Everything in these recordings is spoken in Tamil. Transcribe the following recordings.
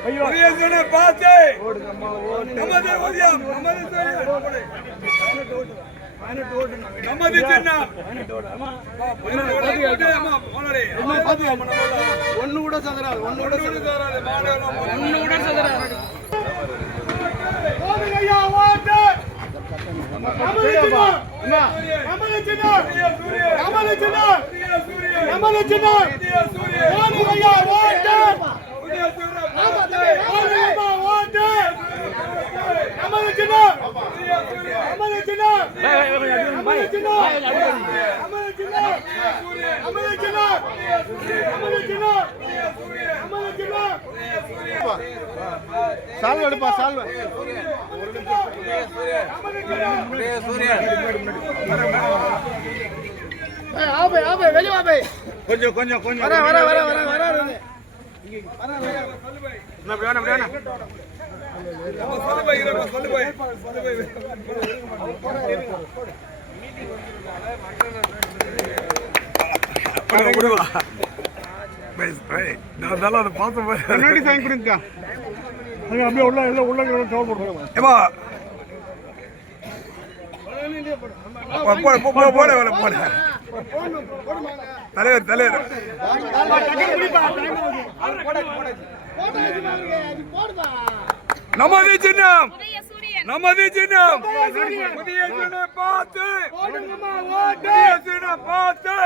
நமது சின்னம் பார்த்து நமது உதயம் நமது சின்னம் ஒன்னு கூட சதராது சால்வ எடுப்பா சால்வ கொஞ்சம் கொஞ்சம் கொஞ்சம் வர வர வர வர வர நல்லா பார்த்து முன்னாடி சாங் கொடுங்க அப்படியே உள்ள எல்லாம் உள்ள கவர் போடுறோம் தலைவர் தலைவர் நமது சின்னம் நமது சின்னம் புதிய சின்னம் பார்த்து புதிய சின்னம் பார்த்து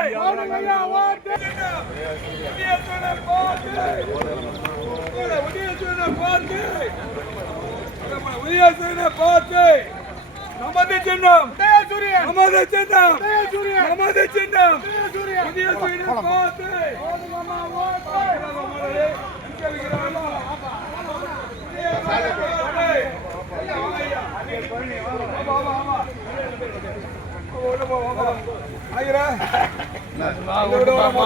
புதிய சின்னம் பார்த்து புதிய சின்னம் பார்த்து புதிய சின்னம் பார்த்து நமது சின்னம் நமது சின்னம் நமது சின்னம் புதிய சின்னம் பார்த்து நமது சின்னம்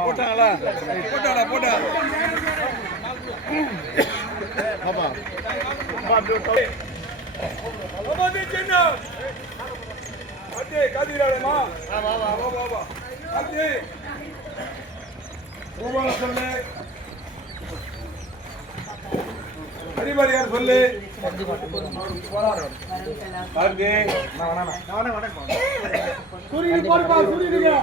போட்டாங்களா போட்டாடா போட்டா பூபால சொல்லு. அடிமரியார் சொல்லு. கார்த்தி. சூரியன் போடுப்பா, சூரியனுக்கு.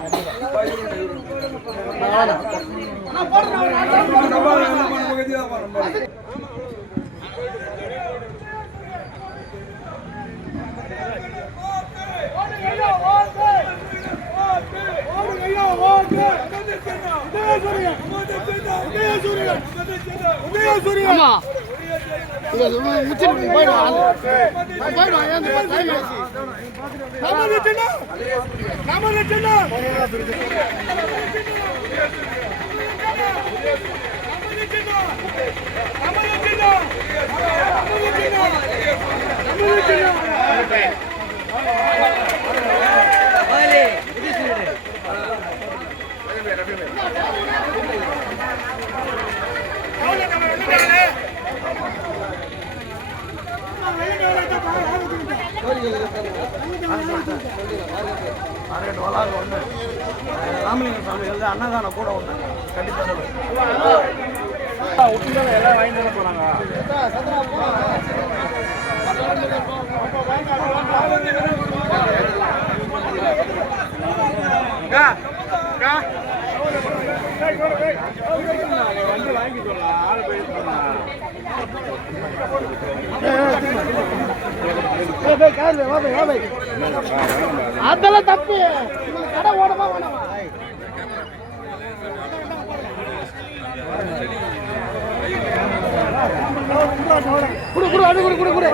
ராமலிங்க சாமி அன்னதானம் கூட ஒன்று கண்டிப்பாக எல்லாம் வாங்கிட்டு போறாங்க. வந்து வாங்கி சொல்லலாம். ஆள் போயிருக்காங்க. அதெல்லாம் தப்பு. கடை ஓடமா வேணாமா? குடு குடு அது குடு குடு குடு.